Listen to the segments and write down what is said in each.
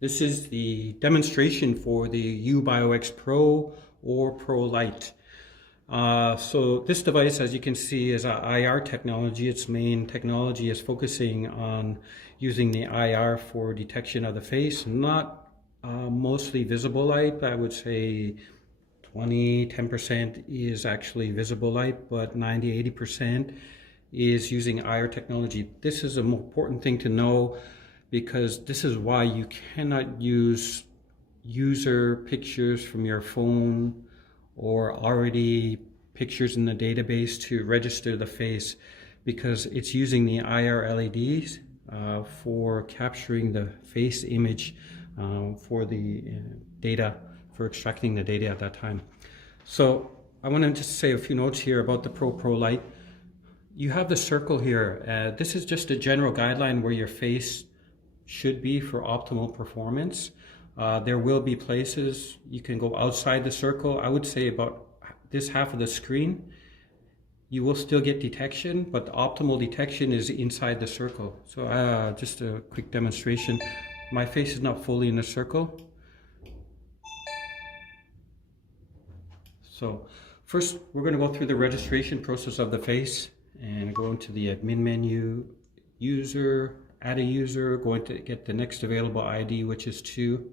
This is the demonstration for the UBio Pro or Pro Lite. So this device, as you can see, is a IR technology. Its main technology is focusing on using the IR for detection of the face, not mostly visible light. I would say 10% is actually visible light, but 80% is using IR technology. This is an important thing to know because this is why you cannot use user pictures from your phone or already pictures in the database to register the face, because it's using the IR LEDs for capturing the face image for the data, for extracting the data at that time. So I want to just say a few notes here about the Pro Lite. You have the circle here. This is just a general guideline where your face should be for optimal performance. There will be places you can go outside the circle. I would say about this half of the screen, you will still get detection, but the optimal detection is inside the circle. So just a quick demonstration. My face is not fully in the circle. So first, we're going to go through the registration process of the face and go into the admin menu, user, add a user, going to get the next available ID, which is 2.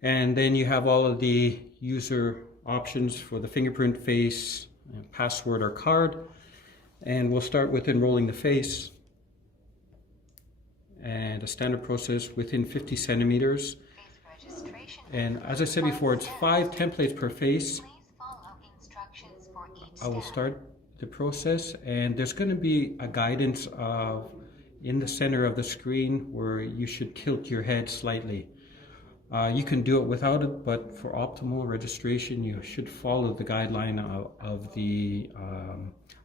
And then you have all of the user options for the fingerprint, face, password, or card. And we'll start with enrolling the face. And a standard process within 50 centimeters. And as I said before, it's 5 templates per face. I will start the process, and there's going to be a guidance of in the center of the screen where you should tilt your head slightly. You can do it without it, but for optimal registration, you should follow the guideline of the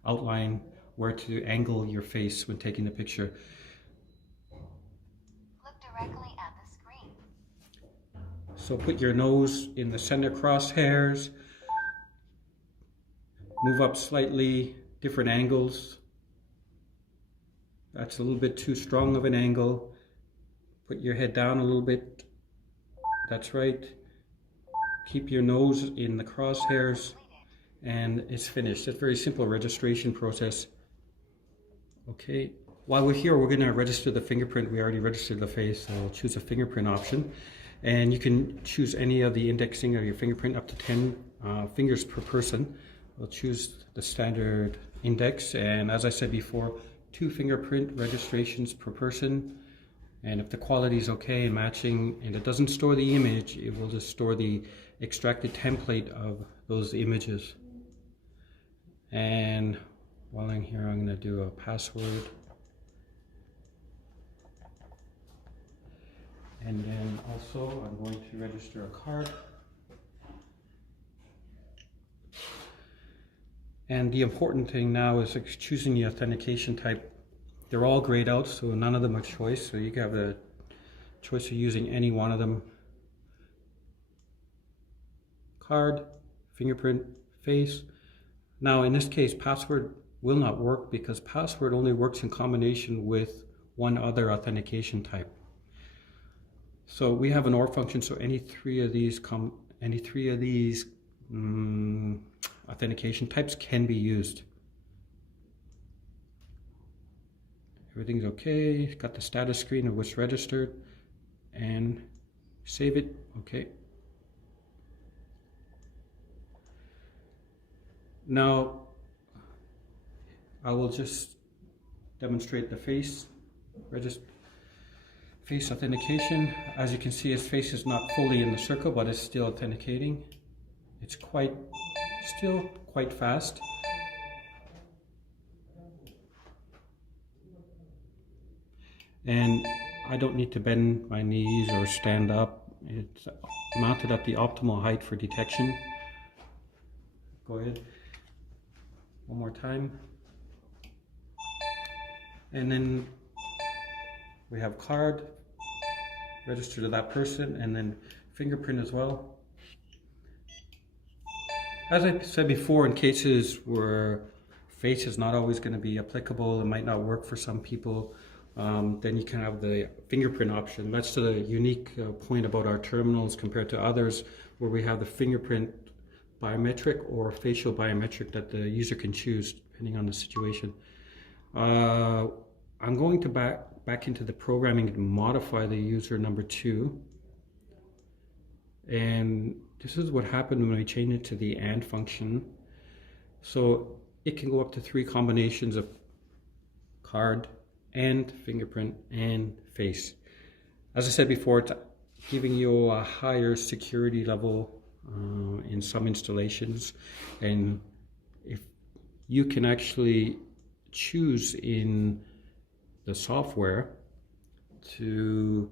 outline where to angle your face when taking the picture. Look directly at the screen. So put your nose in the center crosshairs, move up slightly, different angles. That's a little bit too strong of an angle. Put your head down a little bit. That's right. Keep your nose in the crosshairs, and it's finished. It's a very simple registration process. Okay. While we're here, we're going to register the fingerprint. We already registered the face, so we'll choose a fingerprint option. And you can choose any of the indexing of your fingerprint up to 10 fingers per person. We'll choose the standard index, and as I said before, 2 fingerprint registrations per person. And if the quality is okay and matching and it doesn't store the image, it will just store the extracted template of those images. And while I'm here, I'm going to do a password. And then also I'm going to register a card. And the important thing now is choosing the authentication type. They're all grayed out, so none of them are choice. So you can have the choice of using any one of them. Card, fingerprint, face. Now in this case, password will not work because password only works in combination with one other authentication type. So we have an OR function, so any three of these authentication types can be used. Everything's okay. Got the status screen of what's registered, and save it. Okay. Now I will just demonstrate the face authentication. As you can see, his face is not fully in the circle, but it's still authenticating. It's still quite fast. And I don't need to bend my knees or stand up. It's mounted at the optimal height for detection. Go ahead. One more time. And then we have card, register to that person, and then fingerprint as well. As I said before, in cases where face is not always going to be applicable, it might not work for some people, Then you can have the fingerprint option. That's the unique point about our terminals compared to others, where we have the fingerprint biometric or facial biometric that the user can choose depending on the situation. I'm going to back into the programming and modify the user number 2. And this is what happened when we changed it to the AND function. So it can go up to 3 combinations of card and fingerprint and face. As I said before, it's giving you a higher security level in some installations, and if you can actually choose in the software to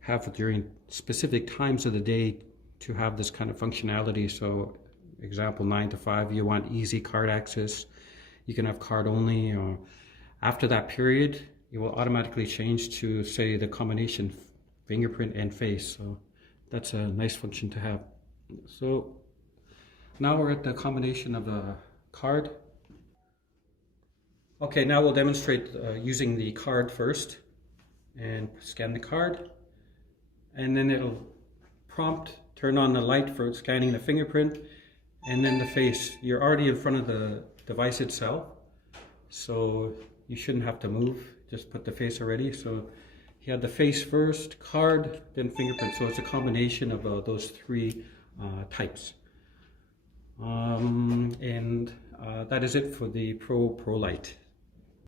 have during specific times of the day to have this kind of functionality. So example, 9 to 5, you want easy card access, you can have card only, or after that period it will automatically change to, say, the combination fingerprint and face. So that's a nice function to have. So now we're at the combination of a card. Okay, now we'll demonstrate using the card first, and scan the card, and then it'll prompt turn on the light for scanning the fingerprint, and then the face. You're already in front of the device itself, so you shouldn't have to move, just put the face already. So you had the face first, card, then fingerprint. So it's a combination of those 3 types. That is it for the Pro Lite.